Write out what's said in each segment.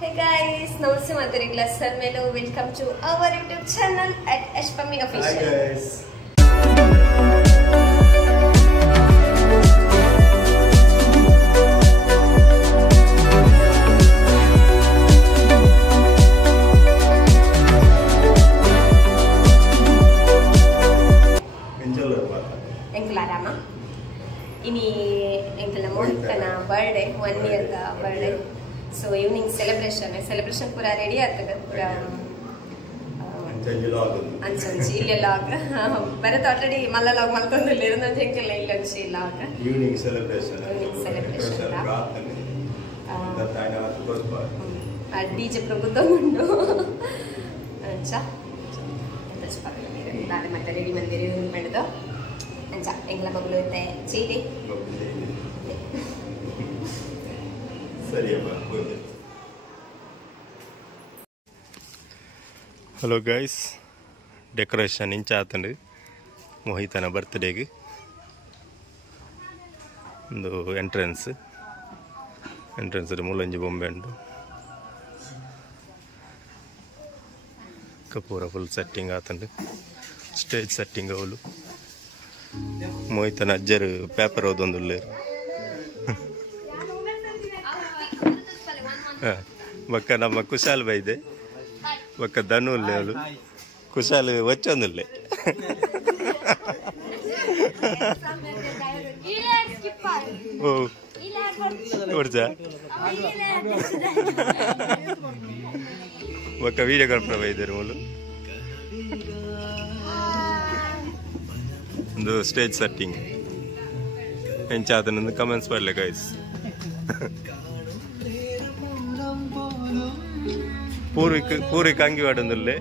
Hey guys, Namaste Madhuri Class Hello, welcome to our YouTube channel at Ashpami Official. Hi guys. Engelarama. Ini Engela Mohitana birthday, 1 year birthday. So evening celebration pura ready ಆಗ್ತದೆ pura ಅಂಚಂಚಿ ಇಲ್ಲಿ log ಬರತ್ already ಮಲ್ಲ log ಮಲ್ಕೊಂದಿಲ್ಲ ಇರಂದಂಚೆ ಎಂಕೆಲ್ಲ ಇಲ್ಲ ಅಂಚಿ log evening celebration ಪ್ರಾರ್ಥನೆ DJ ಪ್ರಬುದ್ಧಗೊಂಡು ಅಂಚ ನಾಳೆ ಮತ್ತೆ ready ಮಂದಿರಿ ಮಾಡಿದ್ದು ಅಂಚ ಎಂಗ್ಲ ಮಗಳು ಇತ್ತೆ ಚೀಡಿ ಹಲೋ ಗೈಸ್, ಡೆಕೋರೇಷನ್ ಇಂಚ ಆತಂಡು ಮೋಹಿತನ ಬರ್ತ್ಡೇಗೆ ಒಂದು ಎಂಟ್ರೆನ್ಸ್ ಮೂಲಂಜಿ ಬೊಂಬೆ ಉಂಟು ಕಪೂರ ಫುಲ್ ಸೆಟ್ಟಿಂಗ್ ಆತಂಡು ಸ್ಟೇಜ್ ಸೆಟ್ಟಿಂಗ್ ಅವಳು ಮೋಹಿತನ ಅಜ್ಜರು ಪೇಪರ್ ಓದೊಂದುಲ್ಲೇರು ಬಕ್ಕ ನಮ್ಮ ಕುಶಾಲ್ ಬೈದೆ ಬಕ್ಕ ಧನು ಅವಳು ಕುಶಾಲ್ వచ్చొందులే ಓ ಹೊಡ್ಸ ಬಕ್ಕ ವೀಡಿಯೋ ಕಾನ್ಫರೆನ್ಸ್ ಬೈದರು ಮೂಲು ಒಂದು ಸ್ಟೇಜ್ ಸೆಟ್ಟಿಂಗ್ ಎಂಚಾದನೊಂದು ಕಮೆಂಟ್ಸ್ ಬರಲೆ ಗೈಸ್. ಪೂರ್ವಿಕ ಅಂಗಿ ವಾಡೊಂದುಲ್ಲೆ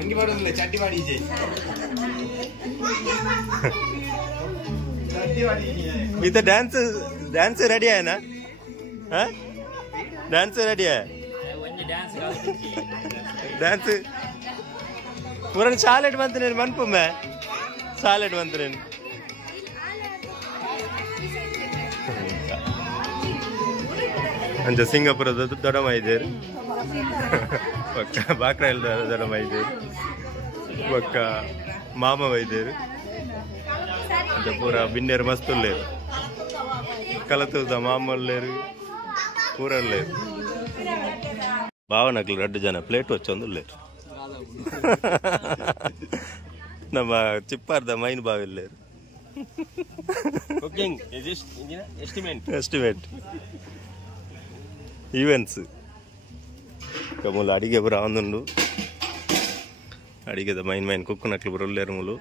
ಅಂಗಿ ವಾಡೊಂದುಲ್ಲೆ ಚಡ್ಡಿ ವಾಡಿಜೆ ಇತ ಡ್ಯಾನ್ಸ್ ರೆಡಿ ಆಯನಾ ಡ್ಯಾನ್ಸ್ ರೆಡಿ ಆಯ ಡ್ಯಾನ್ಸ್ ಪೂರನ್ ಸಾಲೆಡ್ ಬಂತು నేను ಮನ್ಪುಮ್ಮೆ ಸಾಲೆಡ್ ಬಂತು నేను ಅಂಚ ಸಿಂಗಾಪುರದ ದೊಡಮೈದೇರು ಒಕ್ಕ ಬಾಕ್ರಾಯಲ್ ದೊಡಮೈದೇರು ಒಕ್ಕ ಮಾಮ ವೈದೇರು ಅಂಚ ಪೂರ ಬಿನ್ನೇರು ಮಸ್ತುಲ್ಲೇರು ಕಲತುದ ಮಾಮಲ್ಲೇರು ಪೂರಲ್ಲೇರು ಭಾವನಕ್ಲು 2 ಜನ ಪ್ಲೇಟ್ వచ్చೊಂದುಲ್ಲೇರು ನಮ್ಮ ಚಿಪ್ಪಾರ್ದ ಮೈನ್ ಬಾವಿಲ್ಲೇರು ಕುಕಿಂಗ್ ಎಸ್ಟಿಮೇಟ್ ಈವೆಂಟ್ಸ್ ಮೂಲ ಅಡಿಗೆ ಬರ ಒಂದುಂಡು ಅಡಿಗೆದ ಮೈನ್ ಕುಕ್ಕು ನಕ್ಲು ಬರಲ್ಲೇರು ಮೂಲು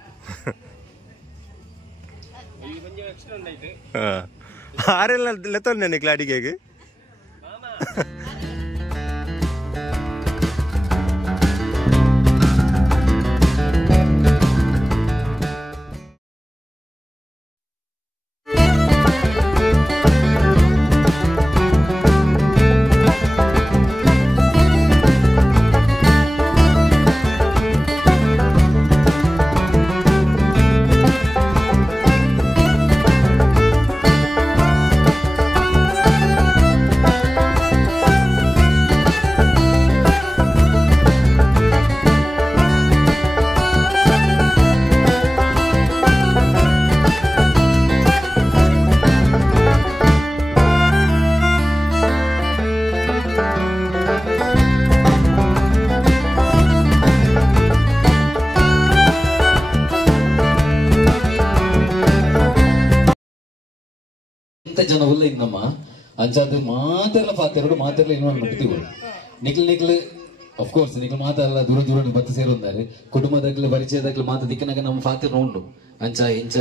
ಆರೆಲ್ಲ ಲೆತ್ತೊಂಡೆ ನಿಕ್ಲ ಅಡಿಗೆಗೆ ಜನ ಉಲ್ಲ ಇನ್ನಮ್ಮ ಅಂಚಾದ ಮಾತೆಲ್ಲ ಪಾತೆರಡು ಮಾತೆಲ್ಲ ಇನ್ವಾಲ್ವ್ ಮಾಡ್ತೀವಿ ನಿಕ್ಲು ಆಫ್ ಕೋರ್ಸ್ ನಿಕ್ಲು ಮಾತೆಲ್ಲ ದೂರ ಬತ್ತು ಸೇರುತ್ತಾರೆ ಕುಟುಂಬದಾಗ್ಲಿ ಪರಿಚಯದಾಗ್ಲಿ ಮಾತ ದಿಕ್ಕನಾಗ ನಮ್ಮ ಪಾತ್ರ ಉಂಟು ಅಂಚ ಇಂಚ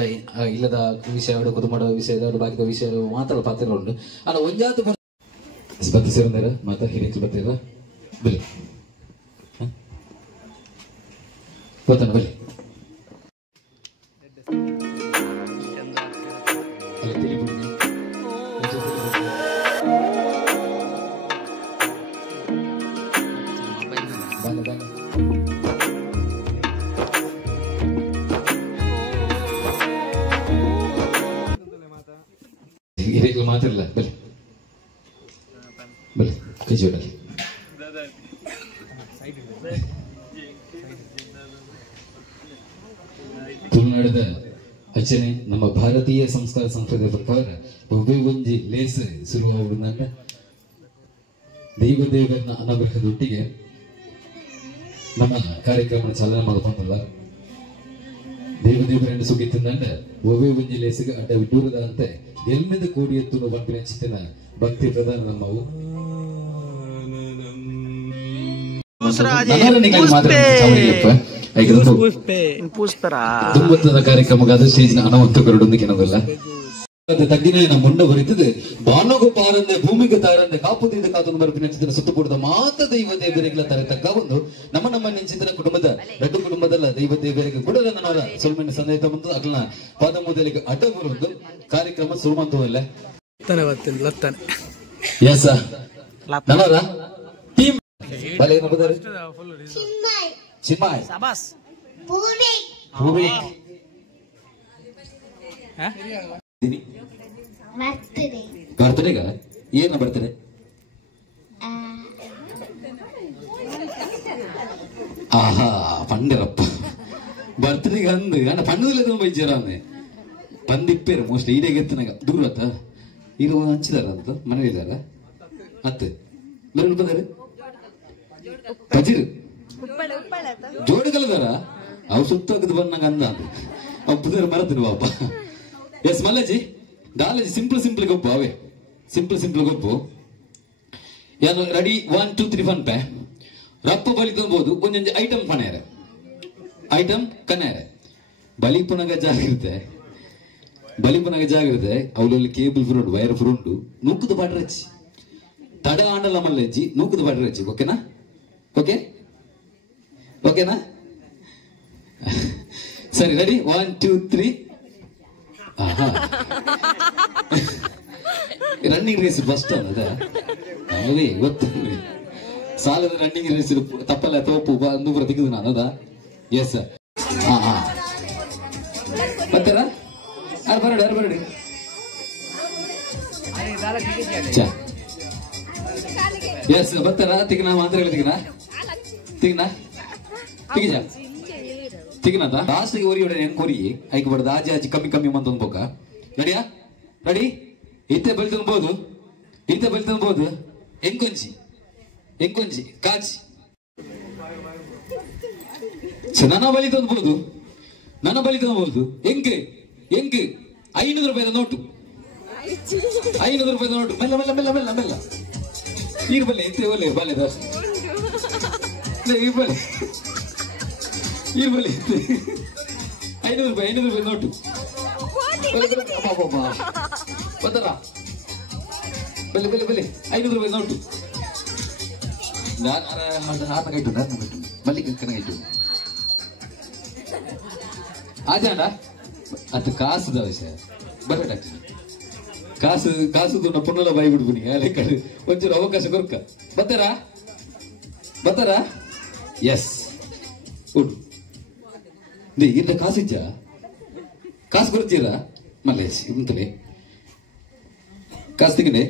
ಇಲ್ಲದ ವಿಷಯ ಕುಟುಂಬದ ವಿಷಯದ ಬಾಕಿದ ವಿಷಯ ಮಾತೆಲ್ಲ ಪಾತ್ರ ಉಂಟು ಅಲ್ಲ ಒಂಜಾತು ಬತ್ತು ಸೇರುತ್ತಾರ ಮಾತ ಹಿರಿಕಲು ಬರ್ತೀರ ಬಲಿ ಗೊತ್ತಾನ ಬಲಿ ಇದಕ್ಕೆ ಮಾತಿಲ್ಲ ಬಲೆ ಬಲೆ ಕೈ ಜೋಡಲ್ಲಿ ತುಳುನಾಡದ ಅಚ್ಚನೆ ನಮ್ಮ ಭಾರತೀಯ ಸಂಸ್ಕಾರ ಸಂಸ್ಕೃತಿಯ ಪ್ರಕಾರ ಒಬ್ಬೇ ಒಂಜಿ ಲೇಸ್ ಶುರುವಾಗುವುದಂತ ದೇವರನ್ನ ಅನುಗ್ರಹದೊಟ್ಟಿಗೆ ನಮ್ಮ ಕಾರ್ಯಕ್ರಮ ಚಾಲನೆ ಮಾಡ್ಕೊಂಡಲ್ಲ ದೇವರನ್ನು ಸುಗಿತ್ತಂದಂಡ ಒಬ್ಬೇ ಒಂಜಿ ಲೇಸಿಗೆ ಅಡ್ಡ ವಿಡೂರದಂತೆ ಎಲ್ಲದ ಕೋಡಿ ಎತ್ತುವ ಬಂಪಿನ ಚಿತ್ತಿನ ಭಕ್ತಿ ಪ್ರಧಾನ ನಮ್ಮವು ಕಾರ್ಯಕ್ರಮಗಾದ ಸ್ಟೇಜ್ನ ಅನವಂತಕರೊಂದಿಗೆ ಏನದಲ್ಲ ತಗ್ಗಿನ ಮುಂಡ ಬರೀತದೆ ಬಾನಗು ಪಾರಂದೆ ಭೂಮಿಗೆ ತಾರಂದೆ ಕಾಪುದಿಂದ ಕಾತೊಂದು ಬರಪಿನ ಚಿತ್ರ ಸುತ್ತಪೂಡದ ಮಾತ ದೈವ ದೇವರಿಗಳ ತರ ತಗ್ಗ ಒಂದು ನಮ್ಮ ನೆಂಚಿನ ಕುಟುಂಬದ ರೆಡ್ಡು ಕುಟುಂಬದಲ್ಲ ದೈವ ದೇವರಿಗೆ ಕೂಡ ನನ್ನವರ ಸುಲ್ಮನ ಸಂದೇಹ ಬಂದು ಅಗ್ನ ಪಾದ ಮೊದಲಿಗೆ ಅಡ್ಡ ಬರುವುದು ಕಾರ್ಯಕ್ರಮ ಶುರು ಮಾಡುವುದಿಲ್ಲ ಎಸ್ ನನ್ನವರ ಟೀಮ್ ಬಲೆ ಏನು ಬದರಿ ಚಿನ್ಮಯ್ ಸಬಾಸ್ ಭೂಮಿ ಬರ್ತಡೇಗ ಏನ ಬರ್ತಡೆ ಆಹಾ ಪಂಡರಪ್ಪ ಬರ್ತಡೇಗ ಅಂದ್ ಅಣ್ಣ ಪಂಡದಲ್ಲ ಬೈಜಾರ ಅಂದೆ ಬಂದಿಪ್ಪೇರು ಮೋಸ್ಟ್ಲಿ ಈಡೇಗೆ ಎತ್ತನಾಗ ದೂರ ಆತ ಇದು ಹಂಚಿದಾರ ಅಂತ ಮನೇಲಿದಾರ ಅತ್ತೆ ಬೇರೆ ಬಂದಾರೆ ಬಜಿರು ಜೋಡಿ ಕಲದಾರ ಅವ್ ಸುತ್ತ ಬಂದಂಗ ಅಂದ ಅಪ್ಪದಾರ ಮರತಿರು ಪಾಪ ಎಸ್ ಮಲ್ಲಜಿ ದಾಲಜಿ ಸಿಂಪಲ್ ಗೊಬ್ಬು ಅವೇ ಸಿಂಪಲ್ ಗೊಬ್ಬು ಯಾನು ರೆಡಿ 1 2 3 ಫನ್ ಪೇ ರಪ್ಪ ಬಲಿ ತೊಂಬೋದು ಒಂದೊಂದು ಐಟಮ್ ಪಣೇರೆ ಐಟಮ್ ಕನೇರೆ ಬಲಿಪುನಗ ಜಾಗಿರುತ್ತೆ ಅವಳಲ್ಲಿ ಕೇಬಲ್ ಫ್ರೂಟ್ ವೈರ್ ಫ್ರೂಟ್ ನೂಕದ ಬಾಡ್ರಚ್ಚಿ ತಡೆ ಆಂಡಲ ಮಲ್ಲಜ್ಜಿ ನೂಕದ ಬಾಡ್ರಚ್ಚಿ ಓಕೆನಾ ಓಕೆನಾ ಸರಿ ರೆಡಿ 1 2 3 ರನ್ನಿಂಗ್ ರೇಸ್ ಫಸ್ಟ್ ಅನ್ನದ ಅವೇ ಗೊತ್ತ ಸಾಲದ ರನ್ನಿಂಗ್ ರೇಸ್ ತಪ್ಪಲ್ಲ ತೋಪು ನೂರ ತೆಗೆದು ನಾನು ಅದ ಎಸ್ ಬರ್ತಾರ ಬರಡಿ ಎಸ್ ಬರ್ತಾರ ತಿಗನ ಮಾತ್ರ ತಿಗನದ ಲಾಸ್ಟ್ಗೆ ಒರಿ ಕೊರಿ ಐಕ್ ಬಡ್ದ ಆಜಿ ಕಮ್ಮಿ ಮಂತೊಂದು ಬೋಕ ರೆಡಿ ಇತ್ತೆ ಬಲಿ ತಂಬೋದು ಎಂಕೊಂಜಿ ಕಾಚಿ ನನ್ನ ಬಲಿ ತಂದ್ಬೋದು ಎಂಗೆ 500 ರೂಪಾಯಿದ ನೋಟು ಮೆಲ್ಲ ಈಗ ಬಲ್ಲೆ ಎಂತೆ ಒಳ್ಳೆ ಬಾಲ್ಯದ ಈ ಬಲ್ಲೆ 500 ರೂಪಾಯಿ ನೋಟು ಬಂದರ ಬೆಲೆ 500 ರೂಪಾಯಿ ನೋಟು ಹಾತಗೈಟು ಮಲ್ಲಿಗೆ ಕಣಗೈಟು ಆಜಾಂಡ ಅದು ಕಾಸುದ ವಿಷಯ ಬರಬೇಕಾಗ್ತದೆ ಕಾಸುದು ನಾ ಪುನಃ ಬಾಯಿ ಬಿಡ್ಬಿಡಿ ಲೆಕ್ಕ ಒಂಚೂರು ಅವಕಾಶ ಕೊರ್ಕ ಬರ್ತಾರಾ ಎಸ್ ಉಡು ಇಂದ ಕಾಸಿಜ್ಜ ಕಾಸು ಕೊಡ್ತೀರಾ ಮಲ್ಲೇಶ್ ಇಂತಲೇ ಕಾಸು ತೆಗಿದೆ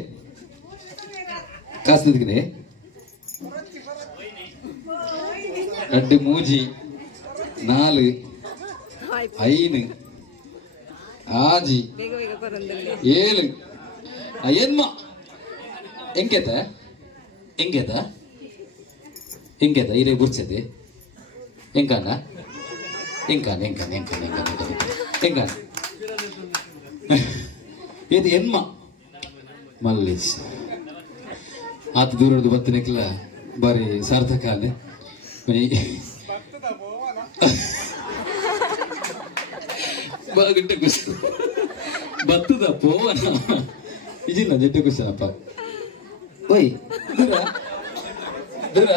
ரெண்டு மூஜி 4 5 ஆஜி 7 ಏನ್ಮ ಎಂಗೆತ ಇರೇ ಗುರ್ಚದೆ ಎಂಕಾನ ಇದು ಎನ್ಮ ಮಲ್ಲೇಶ್ ಆತ ದೂರದ ಬತ್ತನೆಕ್ಲ ಬಾರಿ ಸಾರ್ಥಕಾನೆ ಬಾಗಂಟೆ ಖುಷಿ ಬತ್ತದ ಪೋವನ ಇಜಿಲ್ಲ ಜೆಟ್ಟೆ ಖುಷಿನಪ್ಪ ಓಯ್ ದೂರ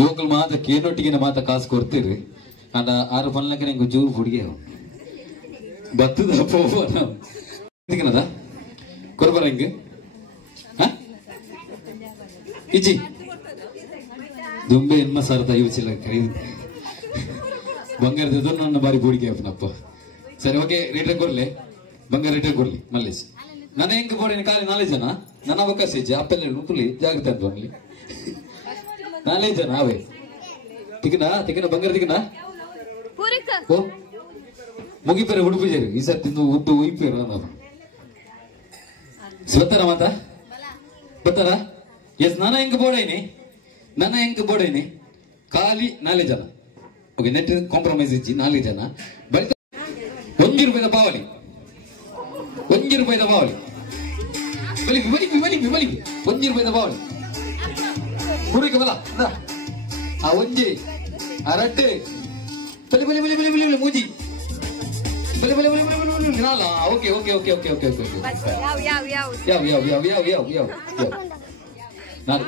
ಜೋಕಲ್ ಮಾತ ಕೇನೊಟ್ಟಿಗೆ ಮಾತ ಕಾಸು ಕೊಡ್ತೀರಿ ಅಂದ 6 ಪನ್ಲಕ್ಕೆ ನಂಗೆ ಜೂರು ಹುಡುಗಿ ಬತ್ತದ ಪೋವನದ ಕೊಡ್ಬಾರ ಹಿಂಗೆ ಇಜಿ ದುಂಬೆ ಎನ್ಮ ಸಾರ್ಥ ಇವಚಿಲ್ಲ ಖರೀದಿ ಬಂಗಾರದ ನನ್ನ ಬಾರಿ ಬೋಡಿಕೆ ಅಪ್ಪನಪ್ಪ ಸರಿ ಓಕೆ ರಿಟರ್ನ್ ಕೊಡ್ಲಿ ಬಂಗಾರ ರಿಟರ್ನ್ ಕೊಡ್ಲಿ ಮಲ್ಲೇಶ್ ನನ್ನ ಹೆಂಗ್ ಬೋಡಿನ ಖಾಲಿ 4 ಜನ ನನ್ನ ಅವಕಾಶ ಇಜ್ಜೆ ಅಪ್ಪೆಲ್ಲ ನುಪ್ಪಲಿ ಜಾಗ್ರತೆ ಅಂತ ಬರಲಿ 4 ಜನ ಅವೇ ತಿಕ್ಕನ ಬಂಗಾರ ತಿಕ್ಕನ ಓ ಮುಗಿಪೇರೆ ಉಡುಪಿಜೇರಿ ಈ ಸರ್ತಿ ಉಡ್ಡು ಉಯ್ಪೇರು ನಾನು ಬರ್ತಾರ ಮಾತಾ ಬರ್ತಾರ ಎಸ್ ನನ್ನ ಹೆಂಗ್ ಬೋಡೈನಿ ಖಾಲಿ 4 ಜನ ಓಕೆ ನೆಟ್ ಕಾಂಪ್ರಮೈಸ್ ಇಚ್ಚಿ 4 ಜನ ಬಳಿತ 1 ರೂಪಾಯಿದ ಪಾವಲಿ 1 ರೂಪಾಯಿದ ಪಾವಲಿ ಬಲಿ 1 ರೂಪಾಯಿದ ಪಾವಲಿ ಹುಡುಗ ಬಲ ಆ ಒಂಜಿ ಆ ರಟ್ಟೆ ಬಲಿ ಮೂಜಿ ಬಲಿ ನಾಲ ಓಕೆ ಯಾವ ನಾನು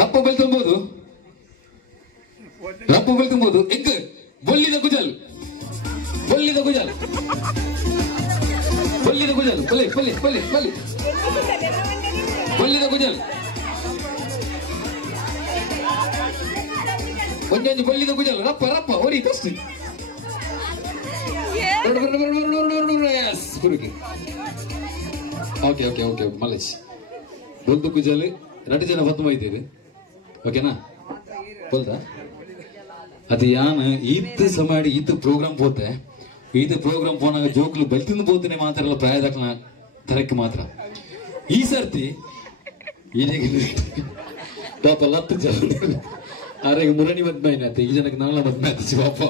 ರಪ್ಪ ಬಲಿ ತುಂಬೋದು ಎಂಕ್ ಬೊಲ್ಲಿದ ಗುಜಲ್ ಬೊಲ್ಲಿದ ಗುಜಲ್ ಬೊಲ್ಲಿದ ಗುಜಲ್ ಒಂದೊಂದು ಬೊಲ್ಲಿದ ಗುಜಲ್ ರಪ್ಪ ಹೊಡಿ ಕಷ್ಟ ಓಕೆ ಮಲೇಶ್ ಬೊಲ್ದು ಗುಜಲ್ 2 ಜನ ಬತ್ತು ಹೋಯ್ತೀರಿ ಓಕೆನಾ ಬೋಲ್ದಾ ಅದು ಯಾನ್ ಈತ್ ಸಮಾಡಿ ಈತ್ ಪ್ರೋಗ್ರಾಮ್ ಪೋತೆ ಈತ್ ಪ್ರೋಗ್ರಾಮ್ ಪೋನಾಗ ಜೋಕ್ಲು ಬಲ್ತಿಂದು ಪೋತನೆ ಮಾತ್ರ ಪ್ರಾಯದಕ್ನ ತರಕ್ಕೆ ಮಾತ್ರ ಈ ಸರ್ತಿ ಪಾಪ 10 ಜನ ಆರೆಗೆ ಮುರಣಿ ಮದ್ಮಾಯಿನ ಈ ಜನಕ್ಕೆ ನಾಳ ಮದ್ಮಾಯ್ತು ಪಾಪ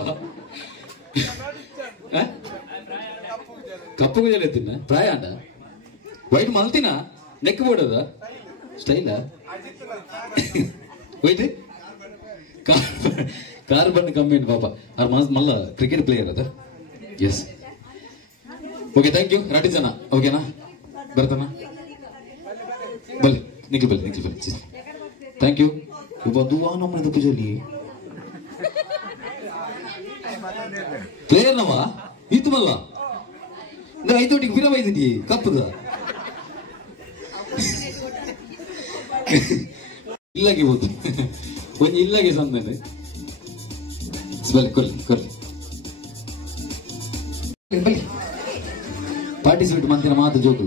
ಕಪ್ಪು ಗುಜಲ್ ಎತ್ತಿನ ಪ್ರಾಯ ಅಂಡ ವೈಟ್ ಮಲ್ತಿನ ನೆಕ್ ಬೋಡದ ಸ್ಟೈಲ ವೈಟ್ ಕಾರ್ಬನ್ ಕಮ್ಮಿ ಪಾಪ ಅವ್ರ ಮಲ್ಲ ಕ್ರಿಕೆಟ್ ಪ್ಲೇಯರ್ ಅದ ಎಸ್ ಓಕೆ ಥ್ಯಾಂಕ್ ಯು 2 ಜನ ಓಕೆನಾ ಬರ್ತಾನ ಬಲ್ಲಿ ನಿಖಿಲ್ ಬಲ್ಲಿ ಥ್ಯಾಂಕ್ ಯು ದುವಾ ನಮ್ಮ ಪೂಜಲಿ ಪ್ಲೇಯರ್ ನವ ಇತ್ತು ಮಲ್ಲ 5 ಫಿರ ಬೈದಿ ಕಪ್ಪದ ಇಲ್ಲಾಗಿ ಹೋದು ಒಂದ್ ಇಲ್ಲಾಗೆ ಸಂದೇನೆ ಕೊರ್ಲಿ ಪಾರ್ಟಿಸಿಪೇಟ್ ಮಂತಿನ ಮಾತು ಜೋಕು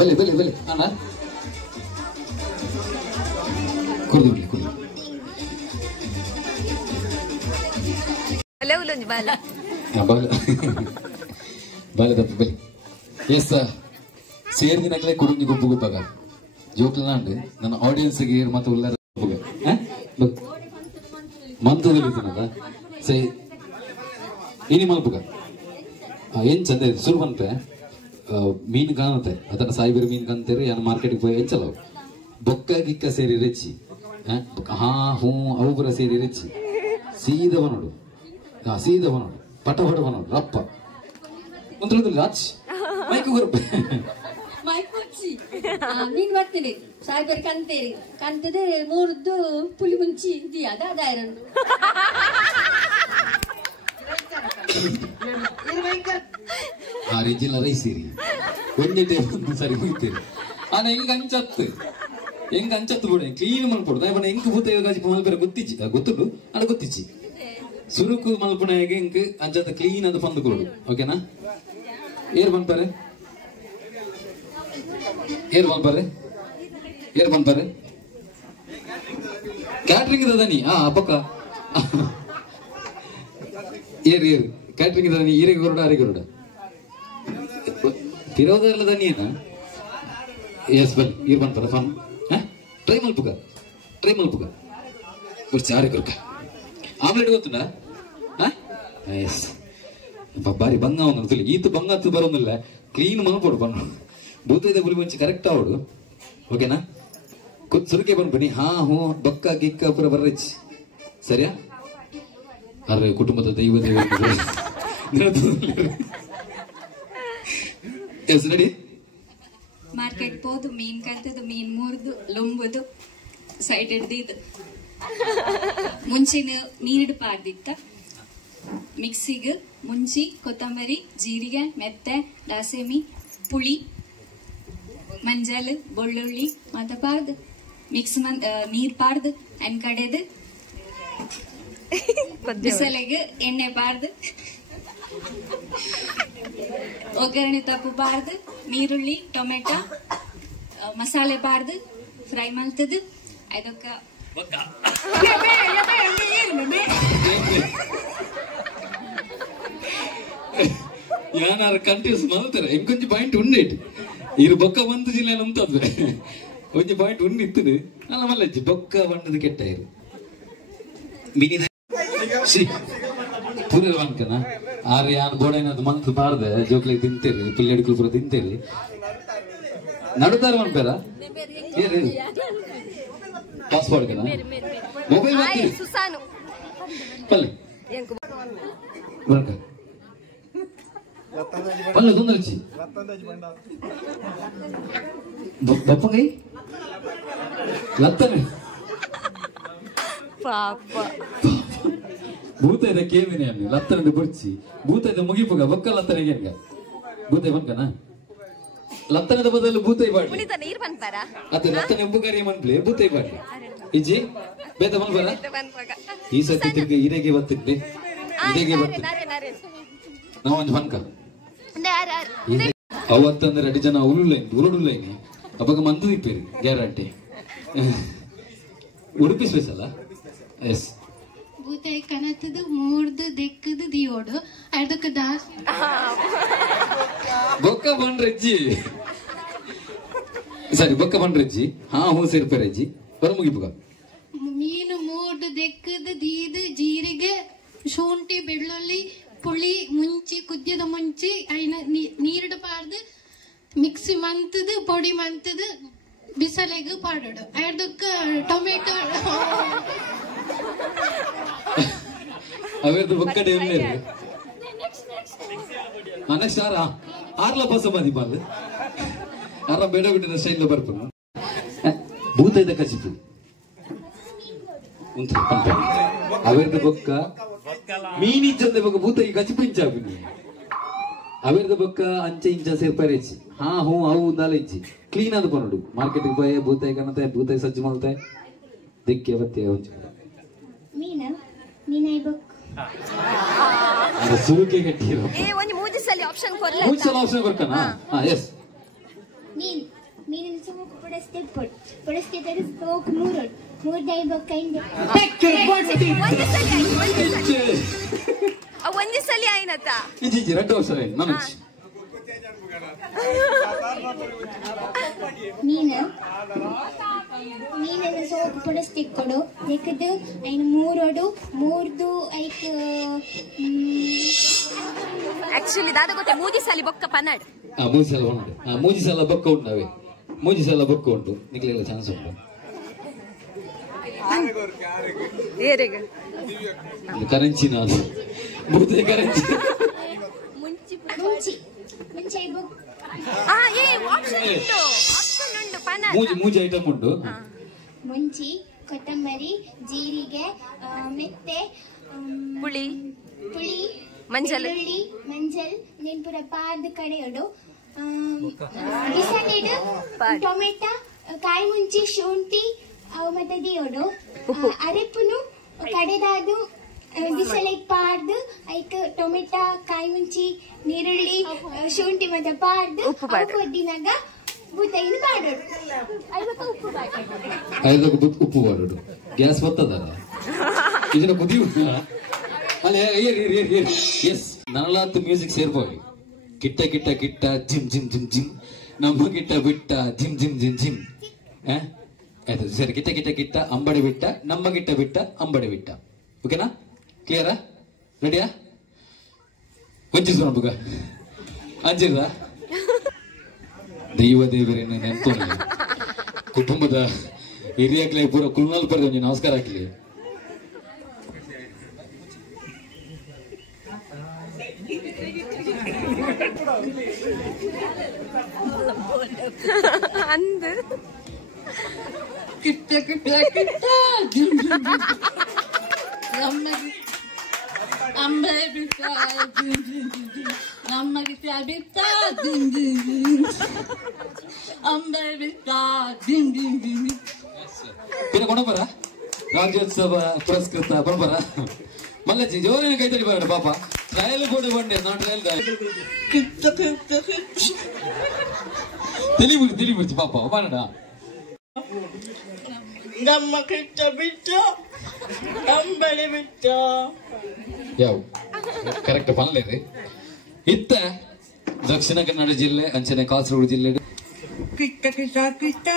ಬಲಿ ಅಣ್ಣ ಕೊರ್ಲಿ ಬಾಲ ತಪ್ಪು ಬಲಿ ಎಸ್ ಸೇರ್ದಿನಕ್ಲೆ ಕುರುಂಗಿ ಗುಂಪು ಗುಪ್ಪಾಗ ಜೋಕ್ಲನಾಂಡ್ ನನ್ನ ಆಡಿಯನ್ಸ್ಗೆ ಮತ್ತೆ ಉಲ್ಲಾರ ಮಂತದಲ್ಲಿದ್ದೀನಲ್ಲ ಸೇ ಇನಿ ಮಲ್ಪುಗ ಏನ್ ಚಂದ ಇದೆ ಶುರು ಬಂತೆ ಮೀನು ಕಾಣುತ್ತೆ ಅದನ್ನ ಸಾಯಿಬರು ಮೀನು ಕಾಣ್ತಾರೆ ಯಾರು ಮಾರ್ಕೆಟ್ಗೆ ಹೋಗಿ ಹೆಚ್ಚಲ್ಲ ಬೊಕ್ಕ ಗಿಕ್ಕ ಸೇರಿ ರೆಚ್ಚಿ ಹಾ ಹೂ ಅವು ಬರ ಸೇರಿ ರೆಚ್ಚಿ ಸೀದವ ನೋಡು ಪಟ ನೋಡು ರಪ್ಪ ಮುಂದಿಲ್ಲ ಮೈಕು ಬರುತ್ತೆ ಮೈಕೊಚ್ಚಿ ಮೀನ್ ಬರ್ತೀನಿ ಸಾಯ್ಬರ್ ಕಂತೇರಿ ಕಂತದೆ 3 ಪುಲಿ ಮುಂಚಿ ಇದೆಯಾ ಅದಾಯರಂಡು ಆ ರೀಜಿಲ್ಲ ರೈಸಿರಿ ಒಂದೇ ಸರಿ ಹೋಗ್ತೀರಿ ಆನ ಹೆಂಗ ಅಂಚತ್ತು ಬಿಡ ಕ್ಲೀನ್ ಮಲ್ಪಡು ದಯಪಡ ಹೆಂಗ್ ಭೂತ ಮಲ್ಪೇರ ಗೊತ್ತುಡು ಅಡ ಗೊತ್ತಿಚ್ಚಿ ಸುರುಕು ಮಲ್ಪುಣೆಗೆ ಹೆಂಗ್ ಅಂಚತ್ತ ಕ್ಲೀನ್ ಅದು ಪಂದು ಕೊಡು ಓಕೆನಾ ಏರ್ ಬಂದ್ಪಾರೆ ಕ್ಯಾಟ್ರಿಂಗ್ ದನಿ ಪಕ್ಕ ಏರ್ ಕ್ಯಾಟ್ರಿಂಗ್ ದನಿ ಈರೆಗೆ ಹೊರಡ ಅರೆಗೆ ಹೊರಡ ತಿರೋದಲ್ಲ ದನಿ ಏನ ಎಸ್ ಬಲ್ ಈರ್ ಬಂದ್ಪಾರ ಫನ್ ಟ್ರೈ ಮಲ್ಪುಗ ಬರ್ಚಿ ಆರೆ ಕೊರ್ಕ ಆಮ್ಲೆಟ್ ಗೊತ್ತುಂಡ ಎಸ್ ಬಾರಿ ಬಂಗ ಅವನು ಈತ ಬಂಗತ್ತು ಬರೋದಿಲ್ಲ ಕ್ಲೀನ್ ಮಲ್ಪಡು ಬಣ್ಣ ಭೂತದ ಬುಲಿ ಮುಂಚೆ ಕರೆಕ್ಟ್ ಅವಡು ಓಕೆನಾ ಸುರುಕೆ ಬಂದ್ಬನ್ನಿ ಹಾ ಹೂ ಬೊಕ್ಕ ಗಿಕ್ಕ ಪುರ ಬರ್ರಚ್ಚಿ ಸರಿಯಾ ಅರೆ ಕುಟುಂಬದ ದೈವ ಎಸ್ ರೆಡಿ ಮಾರ್ಕೆಟ್ ಹೋದು ಮೀನ್ ಕತ್ತದು ಮೀನ್ ಮುರಿದು ಲೊಂಬುದು ಸೈಡ್ ಹಿಡ್ದಿದ್ದು ಮುಂಚಿನ ಮೀನಿಡು ಪಾರ್ದಿತ್ತ ಮಿಕ್ಸಿಗೆ ಮುಂಚಿ ಕೊತ್ತಂಬರಿ ಜೀರಿಗೆ ಮೆತ್ತೆ ದಾಸೇಮಿ ಪುಳಿ ಮಂಜಲ್ ಬೆಳ್ಳುಳ್ಳಿ ಮತ್ತೆ ಪಾರ್ದು ಮಿಕ್ಸ್ ನೀರ್ ಪಾರ್ದು ಅನ್ ಕಡೆದು ಬಿಸಲೆಗೆ ಎಣ್ಣೆ ಪಾರ್ದು ಒಗ್ಗರಣೆ ತಪ್ಪು ಪಾರ್ದು ನೀರುಳ್ಳಿ ಟೊಮೆಟೊ ಮಸಾಲೆ ಪಾರ್ದು ಫ್ರೈ ಮಾಡ್ತದ ಅದಕ್ಕೆ ಯಾರು ಕನ್ಫ್ಯೂಸ್ ಮಾಡ್ತಾರೆ ಇಂಕೊಂಚು ಪಾಯಿಂಟ್ ಉಂಡೇಟ್ ಇರು ಬೊಕ್ಕ ಒಂದು ಜಿಲ್ಲೆ ನಂಬ್ತದ್ರೆ ಒಂಜಿ ಪಾಯಿಂಟ್ ಉಂಡಿತ್ತು ಅಲ್ಲ ಮಲ್ಲಜ್ಜಿ ಬೊಕ್ಕ ಬಂಡದ ಕೆಟ್ಟ ಇರು ಪೂರ ಅನ್ಕನ ಆರು ಯಾನ್ ಬೋಡೇನದು ಮಂತ್ ಬಾರ್ದೆ ಜೋಕ್ಲೆ ತಿಂತೇರಿ ಪಿಲ್ಲೆಡ್ಕಲ್ ಪೂರ ತಿಂತೇರಿ ನಡುತ್ತಾರ ಮನ್ಪೇರ ಪಾಸ್ಪೋರ್ಟ್ ಕನ ಮೊಬೈಲ್ ಪಲ್ಲೆ ಬರಕ ಪಲ್ಲೆ ತೊಂದರೆಚ್ಚಿ ಬಪ್ಪಂಗೈ ಲತ್ತನೆ ಭೂತ ಇದೆ ಕೇವಿನಿ ಅನ್ನು ಲತ್ತನದ ಬುರ್ಚಿ ಭೂತ ಇದೆ ಮುಗಿಪುಗ ಬೊಕ್ಕ ಲತ್ತನೆಗೆ ಹೆಂಗ ಭೂತ ಬಂಕನ ಲತ್ತನದ ಬದಲು ಭೂತೈ ಬಾಡ್ಲಿ ಅದೇ ಲತ್ತನ ಎಂಬುಗಾರಿ ಮನ್ಪ್ಲೆ ಭೂತೈ ಬಾಡ್ಲಿ ಇಜ್ಜಿ ಬೇತ ಮನ್ಬಾರ ಈ ಸತಿ ತಿರ್ಗಿ ಇರೆಗೆ ಬತ್ತಿದ್ದೆ ಇರೆಗೆ ಬತ್ತಿದ್ದೆ ನಾವೊಂದು ಬಂಕ ಅವತ್ತಂದ್ರೆ 2 ಜನ ಉರುಳುಲೈನಿ ಅವಾಗ ಮಂದು ಇಪ್ಪೇರಿ ಗ್ಯಾರಂಟಿ ಉಡುಪಿ ಸ್ಪೆಷಲ್ ಎಸ್ ಭೂತಾಯಿ ಕನತದು ಮೂರ್ದು ದೆಕ್ಕದು ದಿಯೋಡು ಅದಕ್ಕೆ ದಾಸ್ ಬೊಕ್ಕ ಬಂಡ್ರಜ್ಜಿ ಸರಿ ಬೊಕ್ಕ ಬಂಡ್ರಜ್ಜಿ ಹಾ ಹೂ ಸೇರ್ಪೇರಜ್ಜಿ ಬರ ಮುಗಿಪುಗ ಮೀನು ಮೂರ್ದು ದೆಕ್ಕದು ದೀದು ಜೀರಿಗೆ ಶುಂಠಿ ಬೆಳ್ಳುಳ್ಳಿ ಪುಳಿ ಮುಂಚಿ ಕುದ್ಯದ ಮುಂಚಿ ಅಯ್ನ ನೀರಿಡು ಪಾರ್ದು ಮಿಕ್ಸಿ ಮಂತದು ಪೊಡಿ ಮಂತದು ಬಿಸಲೆಗೆ ಪಾಡೋಡು ಅದಕ್ಕೆ ಟೊಮೆಟೊ ಅವೇರ್ದು ಬೊಕ್ಕಡೆ ಎಣ್ಣೆ ನೆಕ್ಸ್ಟ್ ಆರ್ಲ ಬಸ ಮದಿ ಪಾರ್ದು ಆರ ಬೇಡ ಬಿಟ್ಟಿನ ಸ್ಟೈಲ್ ಬರ್ಪುನು ಭೂತ ಇದ್ದ ಕಸಿಪು ಅವೇರ್ದು ಬೊಕ್ಕ ಮೀನಿಚ್ಚಂದೆ ಬೊಕ್ಕ ಭೂತ ಈ ಕಚಿಪು ಇಂಚಾಪಿನಿ ಅವೇರ್ದ ಬೊಕ್ಕ ಅಂಚೆ ಇಂಚ ಸೇರ್ಪಾರೇಚಿ ಹಾ ಹೂ ಅವು ಉಂದಾಲ ಇಚ್ಚಿ ಕ್ಲೀನ್ ಆದ ಪನೋಡು ಮಾರ್ಕೆಟ್ ಪೋಯ ಭೂತಾಯಿ ಕನತೆ ಭೂತಾಯಿ ಸಜ್ಜು ಮಾಡ್ತಾಯಿ ದಿಕ್ಕೆ ಬತ್ತೆ ಒಂಚ ಮೀನಾಯಿ ಬೊಕ್ಕ ಅದು ಸುರುಕೆ ಗಟ್ಟಿರೋ ಮೂಜಿ ಸಲ ಆಪ್ಷನ್ ಕೊರ್ಕನಾ ಹಾ ಎಸ್ ಮೀನಿನ ಸೋಕು ಪೊಡಸ್ತೆ ತರಿಸ್ ಸೋಕು ಮೂರ್ದೈ ಬೊಕ್ಕ ಇಂದೆ ಒಂದೇ ಸಲ ಆಯ್ನತ್ತ ಇಜಿ 2 ವರ್ಷ ಆಯ್ತು ನನಗೆ ಮೀನಿನ ಸೋಕು ಪೊಡಸ್ತೆ ಕೊಡು ದೆಕ್ಕದು ಐನ ಮೂರ್ದು ಐಕ್ ಆಕ್ಚುಲಿ ದಾದ ಗೊತ್ತೆ ಮೂಜಿ ಸಲ ಬೊಕ್ಕ ಪನ್ನಡ್ ಮೂಜಿ ಸಲ ಉಂಟು ಮೂಜಿ ಸಲ ಬೊಕ್ಕ ಉಂಟವೆ ಮೂಜಿ ಸಲ ಬೊಕ್ಕ ಉಂಟು ನಿಕ್ಲೆಲ್ಲ ಚಾನ್ಸ್ ಉಂಟು ಕರೆನ್ಸಿ ನಾನು ಭೂತೆ ಕರೆನ್ಸಿ ಮೂಜಿ ಐಟಮ್ ಉಂಟು ಮುಂಚಿ ಕೊತ್ತಂಬರಿ ಜೀರಿಗೆ ಮೆತ್ತೆ ಪುಳಿ ಮಂಜಲ್ ನೆನ್ಪುರ ಪಾರ್ದು ಕಡೆಯೋಡು ಬಿಸಲಿಡು ಟೊಮೆಟೊ ಕಾಯಿ ಮುಂಚಿ ಶುಂಠಿ ಅವು ಮತ್ತೆ ದಿಯೋಡು ಅರೆಪ್ಪುನು ಕಡೆದಾದು ಬಿಸಲಿಗೆ ಪಾರ್ದು ಐಕ್ ಟೊಮೆಟೊ ಕಾಯಿ ಮುಂಚಿ ನೀರುಳ್ಳಿ ಶುಂಠಿ ಮತ್ತೆ ಪಾರ್ದು ಕೊದ್ದಿನಾಗ ಭೂತಾಯಿನ ಪಾಡೋಡು ಅದಕ್ಕೆ ಉಪ್ಪು ಬಾಡೋಡು ಗ್ಯಾಸ್ ಬರ್ತದಲ್ಲ ಇದನ್ನ ಕುದಿ ಅಲ್ಲ ಎಸ್ ನನಲಾತ್ತು ಮ್ಯೂಸಿಕ್ ಸೇರ್ಬೋದು ಕಿಟ್ಟ ಕಿಟ್ಟ ಕಿಟ್ಟ ಜಿಮ್ ಜಿಮ್ ಜಿಮ್ ಜಿಮ್ ನಮ್ಮ ಕಿಟ್ಟ ಬಿಟ್ಟ ಜಿಮ್ ಜಿಮ್ ಜಿಮ್ ಜಿಮ್ ಆಯ್ತು ಸರಿ ಕಿಟ್ಟ ಕಿಟ್ಟ ಕಿಟ್ಟ ಅಂಬಡಿ ಬಿಟ್ಟ ನಮ್ಮ ಕಿಟ್ಟ ಬಿಟ್ಟ ಅಂಬಡಿ ಬಿಟ್ಟ ಓಕೆನಾ ಕ್ಲಿಯರಾ ರೆಡಿಯಾ ವಂಚಿಸು ನೋಡ್ಬೇಕ ಅಂಜಿರ ದೈವ ದೇವರೇನು ನೆನಪು ಕುಟುಂಬದ ಹಿರಿಯಕ್ಲೆ ಪೂರ ಕುಲ್ನಾಲ್ ಪಡೆದ ಒಂಜಿ ನಮಸ್ಕಾರ ಹಾಕಲಿ ಅಂದು ಕಿಟ್ಟ ಕಿಟ್ಟ ಕಿಟ್ಟ ಅಂಬೆ ಬಿಟ್ಟ ನಮ್ಮ ಗಿಟ್ಟ ಬಿಟ್ಟ ಅಂಬೆ ಬಿಟ್ಟ പിന്നെ കൊണ്ടപ്പറ ರಾಜ್ಯೋತ್ಸವ ಪುರಸ್ಕೃತ ಬರಬರ ಮಲ್ಲಜ್ಜಿ ಜೋರಿನ ಕೈತಡಿ ಬರೋಣ ಪಾಪ ಟ್ರಯಲ್ ಬೋರ್ಡ್ ಬಂಡೆ ನಾ ಟ್ರಯಲ್ ತಿಳಿ ಬಿಡ್ತಿ ಪಾಪ ಬಾನಡ ನಮ್ಮ ಕಿಟ್ಟ ಬಿಟ್ಟ ಅಂಬಳೆ ಬಿಟ್ಟ ಯಾವ ಕರೆಕ್ಟ್ ಪನ್ಲೇರಿ ಇತ್ತ ದಕ್ಷಿಣ ಕನ್ನಡ ಜಿಲ್ಲೆ ಅಂಚನೆ ಕಾಸರಗೋಡು ಜಿಲ್ಲೆ ಕಿಟ್ಟ ಕಿಟ್ಟ ಕಿಟ್ಟ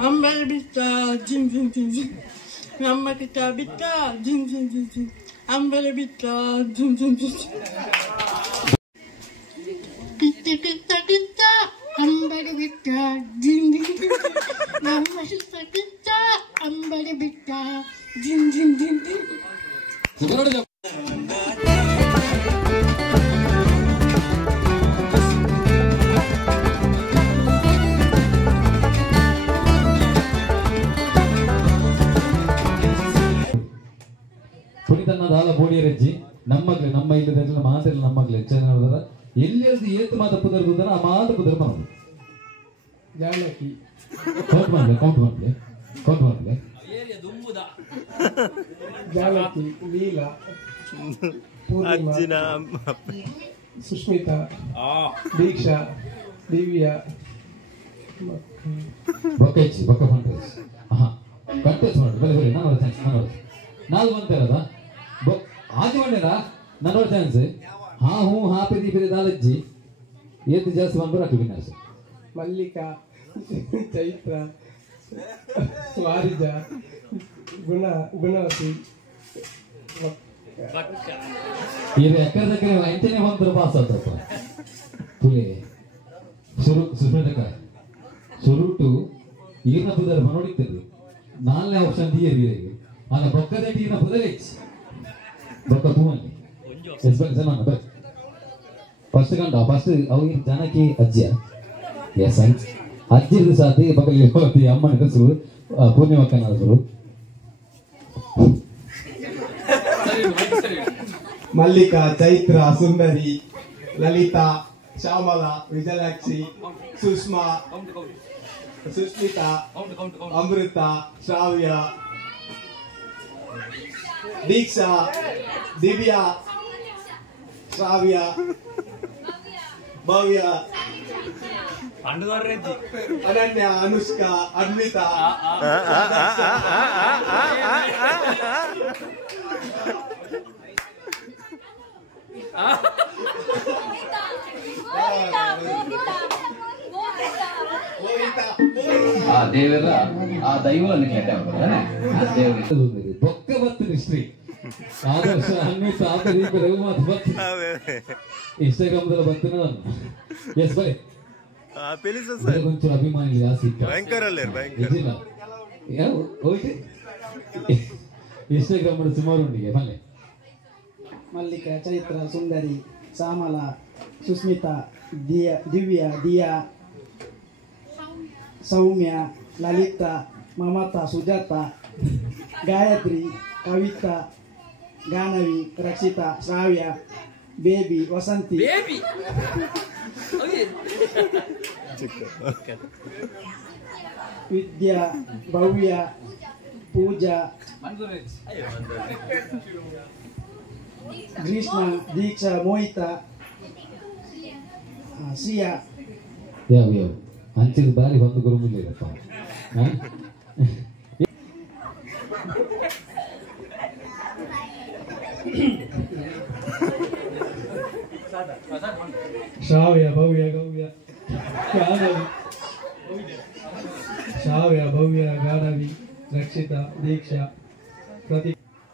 ಅಂಬಳೆ ಬಿಟ್ಟ ನಮ್ಮ ಕಿಟ್ಟ ಬಿಟ್ಟ ಅಂಬಳೆ ಬಿಟ್ಟ ಕಿಟ್ಟ ಕಿಟ್ಟ ಕಿಟ್ಟ ಅಂಬಳೆ ಬಿಟ್ಟ ನಮ್ಮ ಕಿಟ್ಟ ಕಿಟ್ಟ ಅಂಬಳೆ ಬಿಟ್ಟ ಪುಣಿತನ್ನ ದಾಲ ಬೋಡಿಯರಜ್ಜಿ ನಮ್ಮಗ್ಲೆ ನಮ್ಮ ಇಲ್ಲದಲ್ಲ ಮಾತೆಲ್ಲ ನಮ್ಮಗ್ಲೆ ಚೆನ್ನಾಗಿದಾರ ಎಲ್ಲಿಯದು ಏತು ಮಾತ ಪುದರ್ದಾರ ಆ ಮಾತ ಪುದರ್ ಮಾಡೋದು ಜಾನಕಿ ಕೌಂಟ್ ಮಾಡ್ಲೆ ಜಾನಕಿ ಲೀಲಾ ಪೂರ್ಣಿಮಾ ಸುಷ್ಮಿತಾ ದೀಕ್ಷಾ ದಿವ್ಯಾ ಬೊಕ್ಕ ಫಂಟೇಜ್ ಕಂಟೆಸ್ಟ್ ಮಾಡಿ ಬರೀ ನಾಲ್ಕು ಬಂತಿರೋದ ಆಚೆ ಮಾಡ್ಯಾರ ನನ್ನ ಚಾನ್ಸ್ ಹಾ ಹೂ ಹಾ ಪಿರಿ ದಾಲಜ್ಜಿ ಏತು ಜಾಸ್ತಿ ಬಂದ್ಬರ ಹಾಕಿ ವಿನ್ಯಾಸ ಮಲ್ಲಿಕಾ ಚೈತ್ರ ವಾರಿಜ ಗುಣವತಿ ಇದು ಎಕ್ಕಡದಕ್ಕೆ ಎಂಟನೇ ಹೊಂತರ ಪಾಸ್ ಆತಪ್ಪ ತುಳಿ ಸುಸ್ಮಿತಕ್ಕ ಶುರು ಟು ಈರ್ನ ಪುದರ್ ಮನೋಡಿತಿದ್ರು 4ನೇ ಆಪ್ಷನ್ ಡಿಯರಿಗೆ ಆಗ ಬೊಕ್ಕದ ಈರ್ನ ಪುದರ್ ಹೆಚ್ಚು ಬೊಕ್ಕ ಪೂವಲ್ಲಿ ಜನ ಫಸ್ಟ್ ಕಂಡ ಫಸ್ಟ್ ಅವು ಜನಕ್ಕೆ ಅಜ್ಜಿಯ ಎಸ್ ಅಜ್ಜಿದು ಸಾತಿ ಬಗಲಿ ಹೋಗಿ ಅಮ್ಮನ ಹೆಸರು ಪೂರ್ಣಿಮಕ್ಕನ ಹೆಸರು ಮಲ್ಲಿಕಾ ಚೈತ್ರ ಸುಂದರಿ ಲಲಿತಾ ಶ್ಯಾಮಲಾ ವಿಜಯಲಕ್ಷ್ಮಿ ಸುಷ್ಮಾ ಸುಷ್ಮಿತಾ ಅಮೃತ ಶ್ರಾವ್ಯ ದೀಕ್ಷಾ ದಿವ್ಯಾ ಶ್ರಾವ್ಯ ಭವ್ಯ ಅನನ್ಯ ಅನುಷ್ಕಾ ಅನ್ವಿತಾ ఆ దేవర ఆ దైవాన్ని బొక్క బత్తు హిస్టరీ ಆದರ್ಶ ಅನ್ವಿತ ಆದರೀಪ ರಘುಮಾತ್ ಬತ್ತು ಇನ್ಸ್ಟಾಗ್ರಾಮ್ ಬತ್ತಿನ ಎಸ್ ಬೈ కొంచెం అభిమానులు ఇన్స్టాగ్రామ్ సుమారు ఉండి మళ్ళీ ಮಲ್ಲಿಕಾ ಚೈತ್ರ ಸುಂದರಿ ಶ್ಯಾಮಲ ಸುಸ್ಮಿತಾ ದಿವ್ಯಾ ದಿಯಾ ಸೌಮ್ಯ ಲಲಿತಾ ಮಮತಾ ಸುಜಾತಾ ಗಾಯತ್ರಿ ಕವಿತಾ ಗಾನವಿ ರಕ್ಷಿತಾ ಶ್ರಾವ್ಯ ಬೇಬಿ ವಸಂತಿ ವಿದ್ಯಾ ಭವ್ಯ ಪೂಜಾ ಗ್ರೀಷ್ಮ ದೀಕ್ಷಾ ಮೋಹಿತಾ ಸಿಯಾ ಯಾವ ಅಂಚಿನ ದಾರಿ ಬಂದು ಗುರುಮಿಲ್ಲಪ್ಪ ಶ್ರಾವ್ಯ ಭವ್ಯ ಗವ್ಯ ಗಾನವಿ ಶ್ರಾವ್ಯ ಭವ್ಯ ಗಾನವಿ ರಕ್ಷಿತಾ ದೀಕ್ಷಾ ಪ್ರತಿ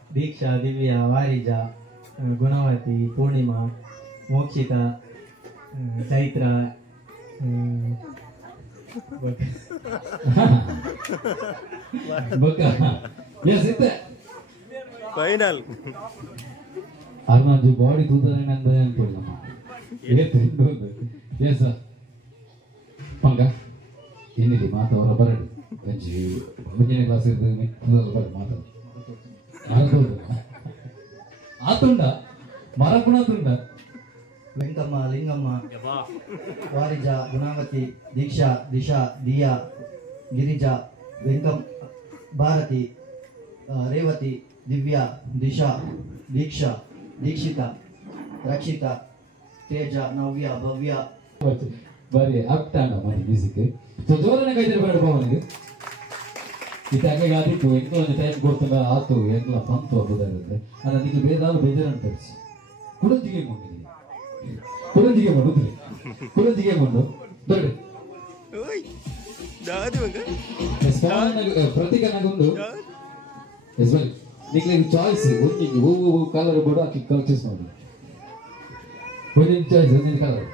ದೀಕ್ಷಾ ದಿವ್ಯಾ ವಾರಿಜ ಗುಣವತಿ ಪೂರ್ಣಿಮಾ ಮೋಕ್ಷಿತಾ ಚೈತ್ರ ಫೈನಲ್ అరుణాజు బాడీ తూతదని అందదే అనుకోలేమ్మా ఏ తిండు ఎస్ పంక ಏನಿದೆ ಮಾತವರ ಬರಡಿ ಮುಂಚಿನ ಕ್ಲಾಸ್ ಇರ್ತದೆ ಮಾತಾಡ ಆತುಂಡ ಮರ ಗುಣತುಂಡ ವೆಂಕಮ್ಮ ಲಿಂಗಮ್ಮ ವಾರಿಜ ಗುಣಾವತಿ ದೀಕ್ಷಾ ದಿಶಾ ದಿಯಾ ಗಿರಿಜಾ ವೆಂಕಮ್ ಭಾರತಿ ರೇವತಿ ದಿವ್ಯಾ ದಿಶಾ ದೀಕ್ಷಾ ದೀಕ್ಷಿತಾ ರಕ್ಷಿತಾ ತೇಜ ನವ್ಯ ಭವ್ಯ ಬರೀ ಅಪ್ಟಾಣ ಮಾಡಿ ಮ್ಯೂಸಿಕ್ ಸೊ ಜೋರನೆ ಕೈದ್ರೆ ಬೇಡ ಅವನಿಗೆ ಇತ್ತಾಗ ಆದಿತ್ತು ಎಂಕ್ಲ ಟೈಮ್ ಕೊಡ್ತಾಗ ಆತು ಎಂಕ್ಲ ಪಂತು ಹಬ್ಬದಾಗುತ್ತೆ ಅಲ್ಲ ನಿಮಗೆ ಬೇದಾರು ಬೇಜಾರನ್ನು ತರಿಸಿ ಕುಡಂಜಿಗೆ ಮಾಡಿದ್ರಿ ಕುಡಂಜಿಗೆ ಮಾಡುದ್ರಿ ಕುಡಂಜಿಗೆ ಮಾಡು ದೊಡ್ಡ ಪ್ರತೀಕನಾಗೊಂದು ಎಸ್ ವೆಲ್ ನಿಮಗೆ ಚಾಯ್ಸ್ ಒಂದು ಹೂವು ಕಲರ್ ಬೋರ್ಡು ಆಕಿ ಕಲರ್ ಚೂಸ್ ಮಾಡಿ ಒಂದಿನ ಚಾಯ್ಸ್ ಒಂದಿನ ಕಲರ್